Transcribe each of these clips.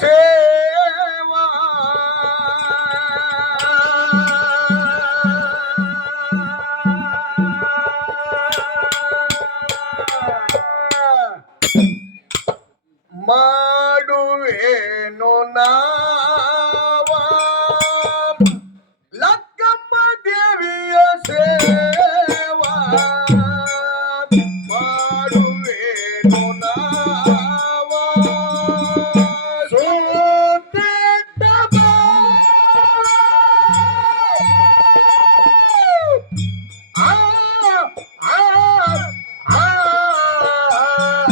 ಸೇವಾ Ah.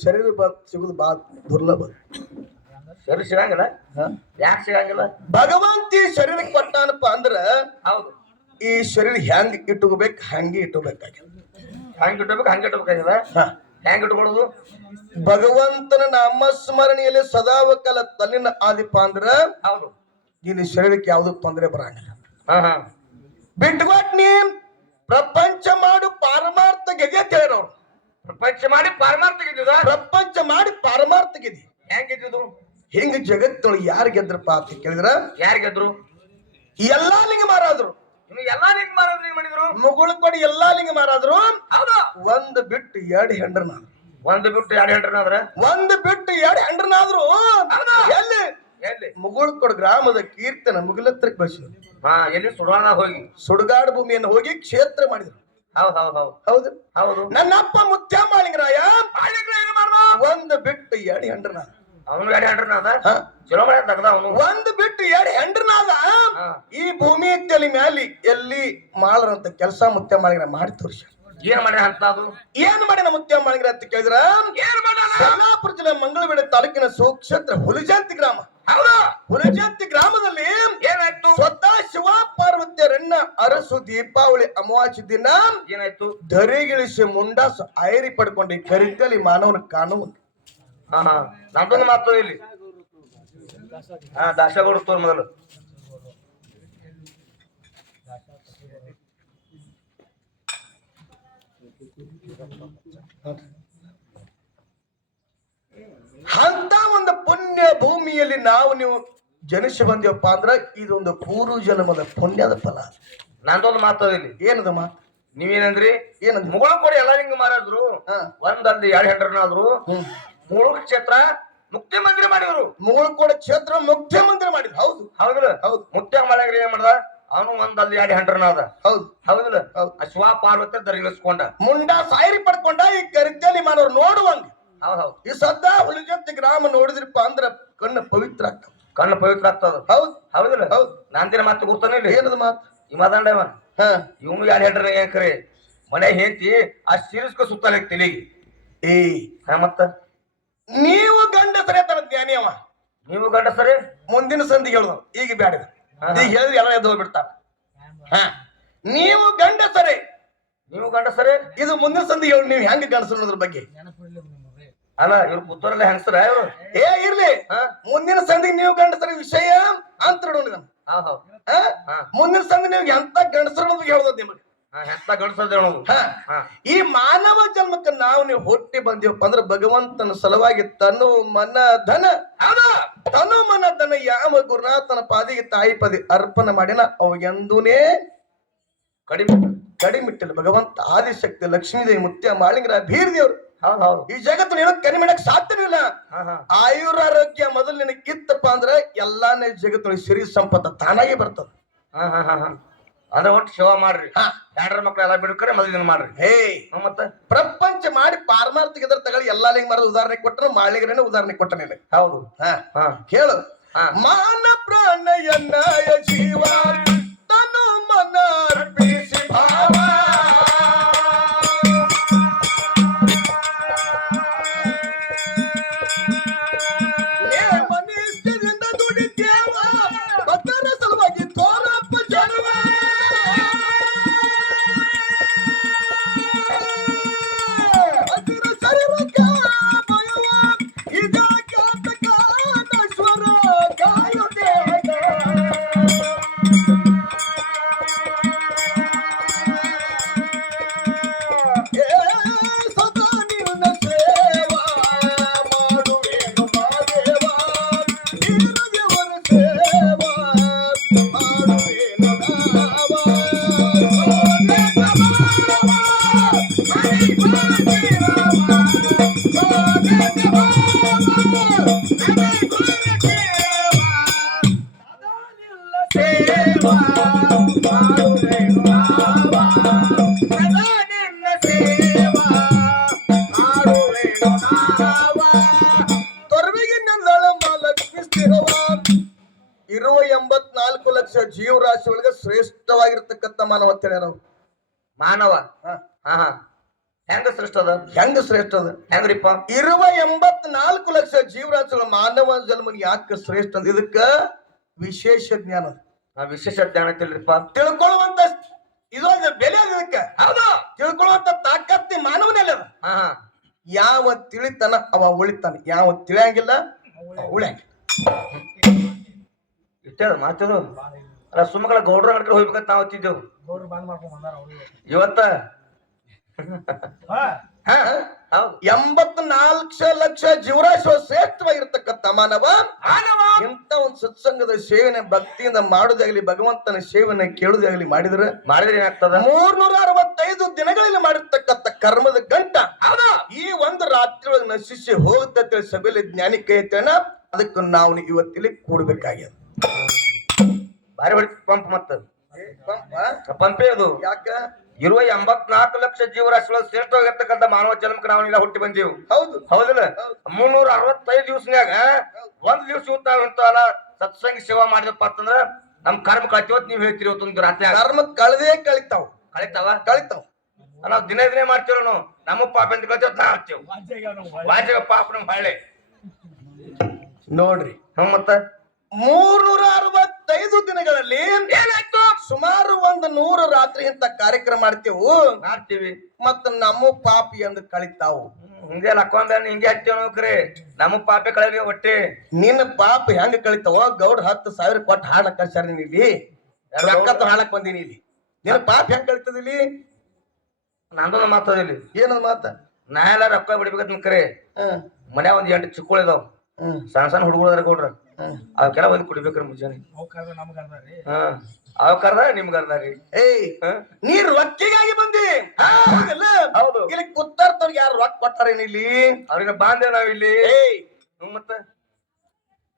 ಶರೀರ ಸಿಗುದು ಬಾ ದುರ್ಲಭ. ಶರೀರ ಸಿಗಂಗಿಲ್ಲ? ಯಾಕೆ ಸಿಗಂಗಿಲ್ಲ? ಭಗವಂತಿ ಶರೀರಕ್ಕೆ ಕೊಟ್ಟಾನಪ್ಪ ಅಂದ್ರ ಹೌದು. ಈ ಶರೀರ ಹೆಂಗ್ ಇಟ್ಕೋಬೇಕು ಹಂಗೆ ಇಟ್ಕೋಬೇಕಾಗ್ಯದ ಹಂಗೆ ಇಟ್ಕೋಬೇಕು ಹಂಗೆ ಇಟ್ಬೇಕಾಗಿದ ಹೆಂಗ್ ಇಟ್ಕೊಳ್ಳೋದು ಭಗವಂತನ ನಾಮಸ್ಮರಣೆಯಲ್ಲಿ ಸದಾವಕಾಲ ತನ್ನಿನ ಆದಿಪ್ಪ ಅಂದ್ರ ಹೌದು. ನಿನ್ನ ಶರೀರಕ್ಕೆ ಯಾವ್ದು ತೊಂದರೆ ಬರಂಗಿಲ್ಲ. ಹಾ ಹಾ. ಬಿಟ್ಕೊಟ್ ನೀ ಪ್ರಪಂಚ ಮಾಡು ಪಾರಮಾರ್ಥ ಗೆದ್ದೆ ಅವ್ರು. ಪ್ರಪಂಚ ಮಾಡಿ ಪಾರಮಾರ್ಥ ಗೆದ್ದಿದ ಪ್ರಪಂಚ ಮಾಡಿ ಪಾರಮಾರ್ಥ ಗೆದಿ ಹೆಂಗ್ ಜಗತ್ತೊಳಗೆ ಯಾರು ಗೆದ್ರಪ್ಪ ಅಂತ ಕೇಳಿದ್ರ? ಯಾರು ಗೆದ್ರು? ಎಲ್ಲಾ ಲಿಂಗ ಮಾರಾದ್ರು ಎಲ್ಲಾ ಲಿಂಗ ಮಾರಾದ್ರು ಮಾಡಿದ್ರು? ಮುಗುಳು ಕೊಡಿ ಎಲ್ಲಾ ಲಿಂಗ ಮಾರಾದ್ರು ಹೌದು. ಒಂದ್ ಬಿಟ್ಟು ಎರಡ್ ಹೆಂಡ್ರನ ಒಂದು ಬಿಟ್ಟು ಎರಡು ಹೆಂಡ್ರನ ಆದ್ರೆ ಒಂದ್ ಬಿಟ್ಟು ಎರಡು ಹೆಂಡ್ರನಾದ್ರು. ಎಲ್ಲಿ? ಎಲ್ಲಿ? ಎಲ್ಲಿ ಮುಗುಳ್ಕೊಡ್ ಗ್ರಾಮದ ಕೀರ್ತನ ಮುಗಿಲತ್ರಕ್ಕೆ ಬೆಳೆಸಿದ್ರು. ಹಾ ಎಲ್ಲಿ? ಸುಡಾಣ ಹೋಗಿ. ಸುಡುಗಾಡು ಭೂಮಿಯನ್ನು ಹೋಗಿ ಕ್ಷೇತ್ರ ಮಾಡಿದ್ರು. ಹೌದ್ ಹೌದ್. ಹೌದ್. ಹೌದು ಹೌದು ನನ್ನಪ್ಪ ಮುತ್ಯ ಮಾಳಿಂಗರಾಯ ಬಾಳಿಗ್ಲ ಏನು ಮಾಡ್ದ? ಒಂದ್ ಬಿಟ್ಟು ಎಡಿ ಹೆಂಡ್ರನ. ಅವನು ಎಡಿ ಹೆಂಡ್ರನ ಅದ ಹ? ಚಲೋ ಮಾಡಿ ತೆಗ್ದ ಅವನು. ಒಂದ್ ಬಿಟ್ಟು ಎಡಿ ಹೆಂಡ್ರನಾದ. ಈ ಭೂಮಿ ತಲೆ ಮ್ಯಾಲಿ ಎಲ್ಲಿ ಮಾಳರಂತ ಕೆಲಸ ಮುತ್ಯ ಮಾಳಿಂಗರ ಮಾಡಿ ತೋರಿಸ ಏನ್ ಮಾಡಿ ಅಂತ ಅದು ಏನ್ ಮಾಡಿ ಮುತ್ಯ ಮಾಳಿಂಗರ ಅಂತ ಕೇಳಿದ್ರ? ಏನ್ ಮಾಡ ಮಂಗಳವೇಡ ತಾಲೂಕಿನ ಸುಕ್ಷೇತ್ರ ಹುಲಿಜಾಂತಿ ಗ್ರಾಮ. ಹೌದು. ಹುಲಜಂತಿ ಗ್ರಾಮದಲ್ಲಿ ಏನಾಯ್ತು? ಸ್ವತಃ ಶಿವ ಪಾರ್ವತಿಯರನ್ನ ಅರಸು ದೀಪಾವಳಿ ಅಮಾವಾಸ್ಯ ದಿನ ಏನಾಯ್ತು? ಧರಿಗಿಳಿಸಿ ಮುಂಡಾಸು ಐರಿ ಪಡ್ಕೊಂಡು ಕರಿಕಲಿ ಮಾನವನ ಕಾಣುವುದು ಹಾ ಮಾತು ಇಲ್ಲಿ ಹಾ ದಾಸಗೌಡ ತೋರ್ ಮೊದಲು ಒಂದು ಪುಣ್ಯ ಭೂಮಿಯಲ್ಲಿ ನಾವು ನೀವು ಜನಿಸಿ ಬಂದಿವಪ್ಪ ಅಂದ್ರೆ ಇದೊಂದು ಪೂರ್ವ ಜನ್ಮದ ಪುಣ್ಯದ ಫಲ. ನಂದೊಂದು ಮಾತು ಇಲ್ಲಿ ಏನದಮ್ಮ ನೀವೇನಂದ್ರಿ? ಏನ ಮುಗಳ ಕೊಡಿ ಎಲ್ಲ ಹಿಂಗ ಮಾರಾದ್ರು ಹಾ. ಒಂದಲ್ಲಿ ಎರಡು ಹೆಂಡ್ರನಾದ್ರು ಮುಳು ಮುಳುಗ ಕ್ಷೇತ್ರ ಮುಖ್ಯ ಮಂತ್ರಿ ಮಾಡಿದ್ರು ಮುಗುಳ್ಕೋಡ ಕ್ಷೇತ್ರ ಮುಖ್ಯಮಂತ್ರಿ ಮಾಡಿದ್ರು ಹೌದು. ಹೌದಿಲ್ಲ ಹೌದು. ಮುಖ್ಯ ಮಳೆಗ್ರಿ ಏನ್ ಮಾಡ್ದ? ಅವನು ಒಂದಲ್ಲಿ ಎರಡು ಹೆಂಡ್ರನಾದ ಹೌದು. ಹೌದಿಲ್ಲ ಹೌದು. ಅಶ್ವಾ ಶಿವ ಪಾರ್ವತಿ ದರಿಗಿಳಿಸ್ಕೊಂಡ ಮುಂಡಾ ಸಾಯಿರಿ ಪಡ್ಕೊಂಡ ಈ ಕರಿತಲ್ಲಿ ಮಾಡೋರು ನೋಡುವಂಗ. ಈ ಸದ್ದ ಹುಲಿಜಂತಿ ಗ್ರಾಮ ನೋಡಿದ್ರಪ್ಪ ಅಂದ್ರ ಕಣ್ಣು ಪವಿತ್ರ ಆಗ್ತಾವ. ಕಣ್ಣು ಪವಿತ್ರ ಆಗ್ತದ ಹೌದು. ಹೌದಿಲ್ಲ? ಹೌದು. ನಂದಿನ ಮಾತು ಗುರ್ತಾನೆ ಇಲ್ಲ. ಏನದ ಮಾತು? ಈ ಮಾತಾಡ ಹಾ. ಇವನು ಯಾರು ಹೇಳ್ರಿ ಯಾಕ್ರಿ ಕರೆ ಮನೆ ಹೇಂತಿ ಆ ಸಿರಿಸ್ಕ ಸುತ್ತಲೇ ತಲೆಗೆ ಏ. ಹಾ ಮತ್ತ? ನೀವು ಗಂಡಸರೇ ತರ ಜ್ಞಾನಿ ಅವ. ನೀವು ಗಂಡ ಸರಿ ಮುಂದಿನ ಸಂಧಿ ಹೇಳುದು. ಈಗ ಬ್ಯಾಡ ಇದು. ಈಗ ಹೇಳಿದ್ರೆ ಎಲ್ಲ ಎದ್ದು ಹೋಗ್ಬಿಡ್ತಾರ. ಹಾ. ನೀವು ಗಂಡಸರೇ. ನೀವು ಗಂಡ ಸರಿ ಇದು ಮುಂದಿನ ಸಂಧಿ ಹೇಳಿ ನೀವು ಹೆಂಗೆ ಗಂಡಸರ ಅನ್ನೋದ್ರ ಬಗ್ಗೆ. ಅಲ್ಲ ಇವ್ರು ಪುತ್ತೂರಲ್ಲಿ ಹೆಂಗಸ್ರ ಇವ್ರು? ಏ ಇರ್ಲಿ. ಮುಂದಿನ ಸಂಧಿ ನೀವು ಗಂಡಸರ ವಿಷಯ ಅಂತ. ಮುಂದಿನ ಸಂಧಿ ನೀವು ಎಂತ ಗಂಡಸರು ಹೇಳ್ದ ನಿಮಗೆ. ಹಾ ಎಂತ ಈ ಮಾನವ ಜನ್ಮಕ್ಕೆ ನಾವು ನೀವು ಹುಟ್ಟಿ ಬಂದಿವಪ್ಪ ಅಂದ್ರೆ ಭಗವಂತನ ಸಲುವಾಗಿ ತನು ಮನ ಧನ ಅದ. ತನು ಮನ ಧನ ಯಾವ ಗುರುನಾಥನ ಪಾದಿಗೆ ತಾಯಿ ಪದಿ ಅರ್ಪಣೆ ಮಾಡಿನ ಅವು ಎಂದೂನೇ ಕಡಿಮೆ ಕಡಿಮಿಟ್ಟಿಲ್ಲ. ಭಗವಂತ ಆದಿಶಕ್ತಿ ಲಕ್ಷ್ಮೀದೇವಿ ಮುತ್ಯ ಮಾಳಿಂಗರ ಹೌದ್ ಈ ಜಗತ್ತು ನೀನು ಕಡಿಮೆ ಮಾಡಕ್ ಸಾಧ್ಯವಿಲ್ಲ ಹಾ ಆಯುರಾರೋಗ್ಯ ಮೊದಲು ನಿನಗೆ ಇತ್ತಪ್ಪ ಅಂದ್ರೆ ಎಲ್ಲಾನೇ ಜಗತ್ತೊಳಗೆ ಸಿರಿ ಸಂಪತ್ತ ತಾನಾಗಿ ಬರ್ತದ. ಅದ ಒಟ್ಟು ಶಿವ ಮಾಡ್ರಿ. ಎರಡರ ಮಕ್ಳು ಎಲ್ಲ ಬಿಡ್ಕರೆ ಮೊದಲಿನ ಮಾಡ್ರಿ. ಹೇ. ಮತ್ತ? ಪ್ರಪಂಚ ಮಾಡಿ ಪಾರಮಾರ್ಥಿಕ ಇದ್ರ ತಗೊಳ್ಳಿ ಎಲ್ಲಾ ಲಿಂಗ ಮರದ ಉದಾಹರಣೆ ಕೊಟ್ಟರು ಮಾಳಿಗರೇನೆ ಉದಾಹರಣೆ ಕೊಟ್ಟ ನೀನು ಹೌದು. ಹಾ. ಹಾ. ಕೇಳು. ಮಾನ ಪ್ರಾಣಯ ಜೀವ ತನು ಮನ ಅಂತ ಹೇಳ್ಯಾರ ಮಾನವ. ಹ. ಹಾ ಹೆಂಗ ಶ್ರೇಷ್ಠ ಅದ? ಹೆಂಗ ಶ್ರೇಷ್ಠ ಅದ? ಹೆಂಗ್ರಿಪ್ಪ? ಇರುವ ಎಂಬತ್ನಾಲ್ಕು ಲಕ್ಷ ಜೀವರಾಶಿಗಳ ಮಾನವ ಜನ್ಮನ್ ಯಾಕೆ ಶ್ರೇಷ್ಠ ಅದ? ಇದಕ್ಕ ವಿಶೇಷ ಜ್ಞಾನ ಆ ವಿಶೇಷ ಜ್ಞಾನ ತಿಳ್ರಿಪ್ಪ ತಿಳ್ಕೊಳ್ಳುವಂತ ಇದೊಂದು ಬೆಲೆ ಅದ ಇದಕ್ಕ. ಹೌದು. ತಿಳ್ಕೊಳ್ಳುವಂತ ತಾಕತ್ತಿ ಮಾನವನೇ ಅದ. ಹಾ ಯಾವ ತಿಳಿತಾನ ಅವ ಉಳಿತಾನ. ಯಾವ ತಿಳಿಯಂಗಿಲ್ಲ ಉಳಿಯಂಗಿಲ್ಲ. ಇಷ್ಟೇ ಮಾತಿದು ಅಲ್ಲ ಸುಮ್ಮಗಳ ಗೌಡ್ರ ಅಂಗಡಿ ಹೋಗ್ಬೇಕಂತ ನಾವು ಹತ್ತಿದ್ದೆವು ಇವತ್ತ. ಹಾ. ಹೌದು. ಎಂಬತ್ನಾಲ್ಕು ಲಕ್ಷ ಜೀವರಾಶಿ ಶ್ರೇಷ್ಠವಾಗಿರ್ತಕ್ಕಂಥ ಮಾನವ. ಮಾನವ! ಇಂಥ ಒಂದು ಸತ್ಸಂಗದ ಸೇವನೆ ಭಕ್ತಿಯಿಂದ ಮಾಡುದಾಗಲಿ ಭಗವಂತನ ಸೇವನೆ ಕೇಳುದಾಗಲಿ ಮಾಡಿದ್ರೆ ಮಾಡಿದ್ರೆ ಏನಾಗ್ತದ? ಮೂರ್ನೂರ ಅರವತ್ತೈದು ದಿನಗಳಲ್ಲಿ ಮಾಡಿರ್ತಕ್ಕಂಥ ಕರ್ಮದ ಗಂಟ. ಅದ ಈ ಒಂದು ರಾತ್ರಿ ಒಳಗೆ ನಶಿಸಿ ಹೋಗುತ್ತೆ ಸಭೆಯಲ್ಲಿ ಜ್ಞಾನಿಕ ಐತೇನ ಅದಕ್ಕೆ ನಾವು ಇವತ್ತಿಲ್ಲಿ ಕೂಡ್ಬೇಕಾಗ್ಯದ. ಭಾರಿ ಹೊಡಿತ ಪಂಪ್ ಮತ್ತ. ಪಂಪ? ಅದು. ಯಾಕ? ಇರುವ ಎಂಬತ್ನಾಲ್ಕು ಲಕ್ಷ ಜೀವರಾಶಿಗಳು ಶ್ರೇಷ್ಠವಾಗಿರ್ತಕ್ಕಂಥ ಮಾನವ ಜನ್ಮಕ್ಕೆ ನಾವು ಇಲ್ಲ ಹುಟ್ಟಿ ಬಂದೀವಿ. ಹೌದು. ಹೌದಿಲ್ಲ? ಮುನ್ನೂರ ಅರವತ್ತೈದು ದಿವಸನ್ಯಾಗ ಒಂದ್ ದಿವಸ ಇವತ್ತು ನಾವು ಇಂತವಲ್ಲ ಸತ್ಸಂಗ ಸೇವಾ ಮಾಡಿದಪ್ಪ ಅಂತಂದ್ರ ನಮ್ ಕರ್ಮ ಕಳಿತೀವತ್ ನೀವ್ ಹೇಳ್ತೀರಿ ಇವತ್ತೊಂದು ರಾತ್ರಿ ಕರ್ಮ ಕಳೆದೇ ಕಳಿತಾವ. ಕಳಿತಾವ? ಕಳಿತಾವ. ನಾವು ದಿನ ದಿನೇ ಮಾಡ್ತೀವಿ ನಾವು. ನಮ್ಮ ಪಾಪ ಅಂತ ಕಳ್ತೇವ್ ನಾ ಹಾಕ್ತೇವ್. ವಾಜಗ ಪಾಪ ನಮ್ ಹಳ್ಳಿ ನೋಡ್ರಿ. ಹ್ಮ್ ಮತ್ತ? ಮೂರ್ನೂರ ಅರವತ್ತೈದು ದಿನಗಳಲ್ಲಿ ಏನಾಯ್ತು ಸುಮಾರು ಒಂದು ನೂರು ರಾತ್ರಿ ಇಂತ ಕಾರ್ಯಕ್ರಮ ಮಾಡ್ತೇವು. ಮಾಡ್ತೀವಿ. ಮತ್ತ ನಮ್ಮ ಪಾಪಿ ಎಂದು ಕಳಿತಾವು. ಹಿಂಗೆ ಲಕ್ಕೊಂದ ಹಿಂಗೆ ಹಚ್ತೇವ್ ನೋಕ್ರಿ ನಮ್ಮ ಪಾಪಿ ಕಳವಿ ಒಟ್ಟೆ. ನಿನ್ನ ಪಾಪ ಹೆಂಗ್ ಕಳಿತಾವ ಗೌಡ್ ಹತ್ತು ಸಾವಿರ ಕೊಟ್ಟು ಹಾಡಕ್ ಕಳ್ಸ್ಯಾರ ನೀನ್ ಇಲ್ಲಿ. ಬಂದಿನಿ ಹಾಡಕ್ ಬಂದೀನಿ ಇಲ್ಲಿ. ನಿನ್ನ ಪಾಪ ಹೆಂಗ್ ಕಳಿತದ ಇಲ್ಲಿ? ನಂದೊಂದು ಮಾತದಿಲ್ಲಿ ಏನು ಮಾತ? ನಾ ಎಲ್ಲ ರೊಕ್ಕ ಬಿಡ್ಬೇಕಂತ ಕರೆ ಹ್ಮ್. ಮನ್ಯಾಗ ಒಂದ್ ಎಂಟು ಚಿಕ್ಕುಳಿದಾವ್ ಸಣ್ಣ ಸಣ್ಣ ಹುಡುಗರು ಕೊಡ್ರಿ ಅವಕ್ಕೆಲ್ಲ ಒಂದ್ ಕುಡಿಬೇಕ್ರಿ ಮುಂಜಾನೆ. ಹಾ ಅವ್ ಕರ್ದ ನಿಮ್ಗ ಅರ್ದಾರಿ ಏಯ್ ನೀರ್ ನೀ ರೊಕ್ಕಿಗಾಗಿ ಬಂದಿ? ಹೌದು. ಇಲ್ಲಿ ಕುತ್ತಾರ್ತವ್ರಿಗೆ ಯಾರು ರೊಕ್ಕ ಕೊಟ್ಟಾರೇನು ಇಲ್ಲಿ? ಅವ್ರಿಗೆ ಬಾಂಧೆ ನಾವಿಲ್ಲಿ ಏಯ್. ಮತ್ತ?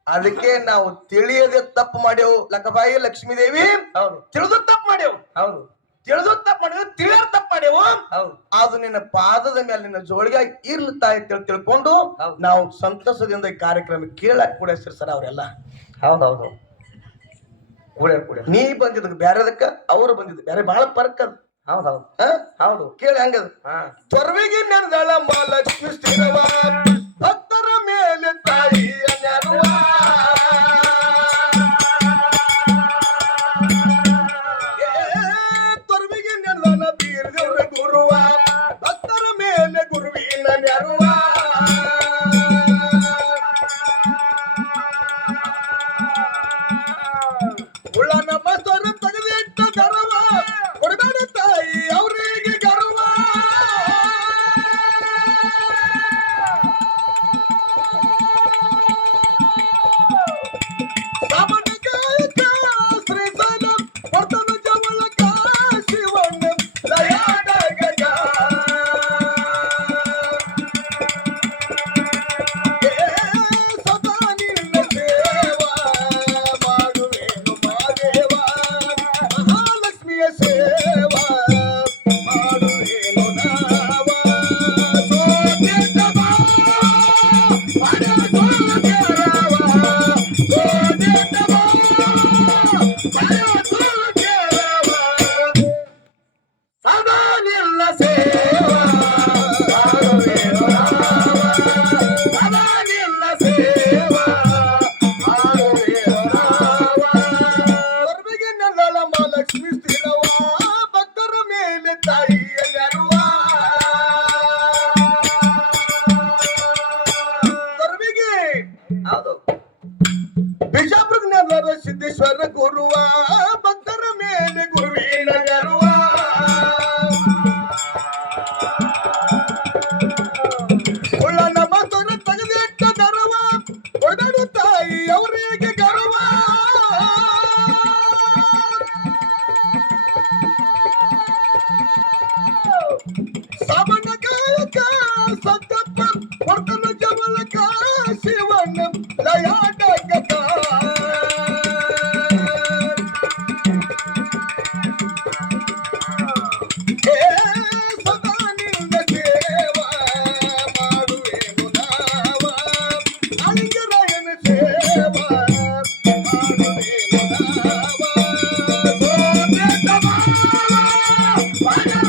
ಅದಕ್ಕೆ ನಾವು ತಿಳಿಯದೆ ತಪ್ಪು ಮಾಡ್ಯವು ಲಕ್ಕಬಾಯಿ ಲಕ್ಷ್ಮೀದೇವಿ. ಹೌದು. ತಿಳಿದು ತಪ್ಪು ಮಾಡ್ಯವು. ಹೌದು. ತಿಳಿದು ತಪ್ಪು ಮಾಡ್ಯವು ತಿಳಿಯರ್ ತಪ್ಪು ಮಾಡ್ಯವು. ಹೌದು. ಅದು ನಿನ್ನ ಪಾದದ ಮೇಲೆ ನಿನ್ನ ಜೋಳಿಗಾಗಿ ಇರ್ಲತಾ ಅಂತೇಳಿ ತಿಳ್ಕೊಂಡು ನಾವು ಸಂತಸದಿಂದ ಈ ಕಾರ್ಯಕ್ರಮ ಕೇಳಕ್ ಕೂಡ ಹೆಸರು ಸರ್ ಅವರೆಲ್ಲ. ಹೌದೌದು. ನೀ ಬಂದಿದ್ದಕ್ಕೆ ಬೇರೆದಕ್ಕ ಅವ್ರು ಬಂದಿದ್ದು ಬೇರೆ ಬಹಳ ಪರ್ಕ್ ಅದು. ಹೌದೌದು. ಹೌದು. ಕೇಳಿ ಹಂಗದು ತೊರವಿಗೆ ನೆನೆದಳ ಮಹಾಲಕ್ಷ್ಮಿ ಸ್ಥಿರವ ಭಕ್ತರ ಮೇಲೆ ತಾಯಿ ಅನ್ಯಾರು Why